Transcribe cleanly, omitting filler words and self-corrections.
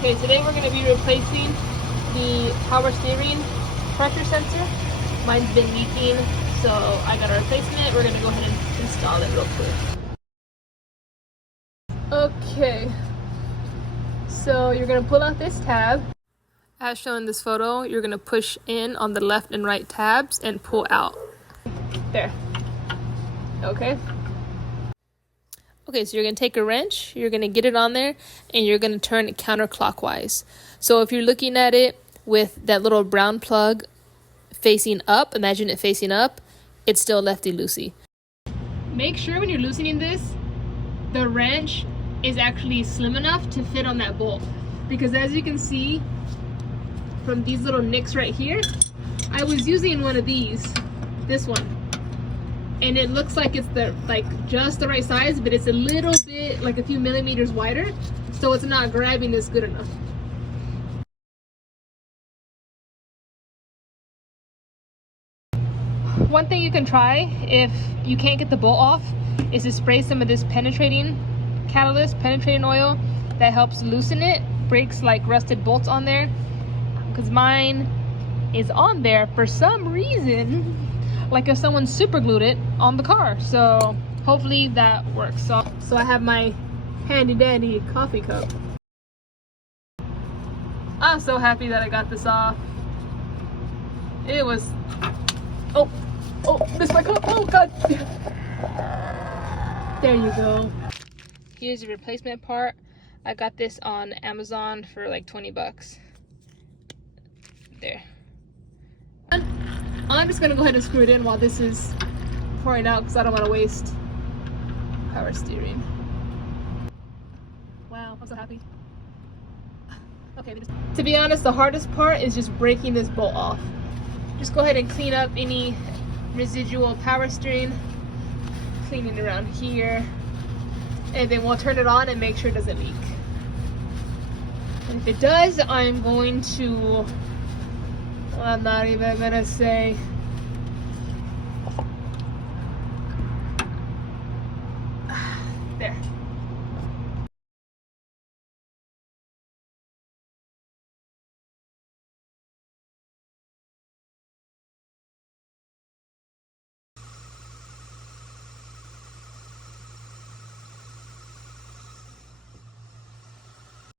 Okay, today we're going to be replacing the power steering pressure sensor. Mine's been leaking, so I got a replacement. We're going to go ahead and install it real quick. Okay, so you're going to pull out this tab. As shown in this photo, you're going to push in on the left and right tabs and pull out. There. Okay. Okay, so you're going to take a wrench, you're going to get it on there, and you're going to turn it counterclockwise. So if you're looking at it with that little brown plug facing up, imagine it facing up, it's still lefty-loosey. Make sure when you're loosening this, the wrench is actually slim enough to fit on that bolt. Because as you can see from these little nicks right here, I was using one of these, this one. And it looks like it's just the right size, but it's a little bit, like a few millimeters wider, so it's not grabbing this good enough. One thing you can try if you can't get the bolt off is to spray some of this penetrating oil that helps loosen it, breaks like rusted bolts on there, because mine is on there for some reason, like if someone super glued it on the car. So hopefully that works. So I have my handy dandy coffee cup. I'm so happy that I got this off. It was, oh, missed my cup, oh God. There you go. Here's the replacement part. I got this on Amazon for like 20 bucks. There. I'm just gonna go ahead and screw it in while this is pouring out because I don't want to waste power steering. Wow, I'm so happy. Okay, to be honest, the hardest part is just breaking this bolt off. Just go ahead and clean up any residual power steering, cleaning around here, and then we'll turn it on and make sure it doesn't leak. And if it does, I'm not even gonna say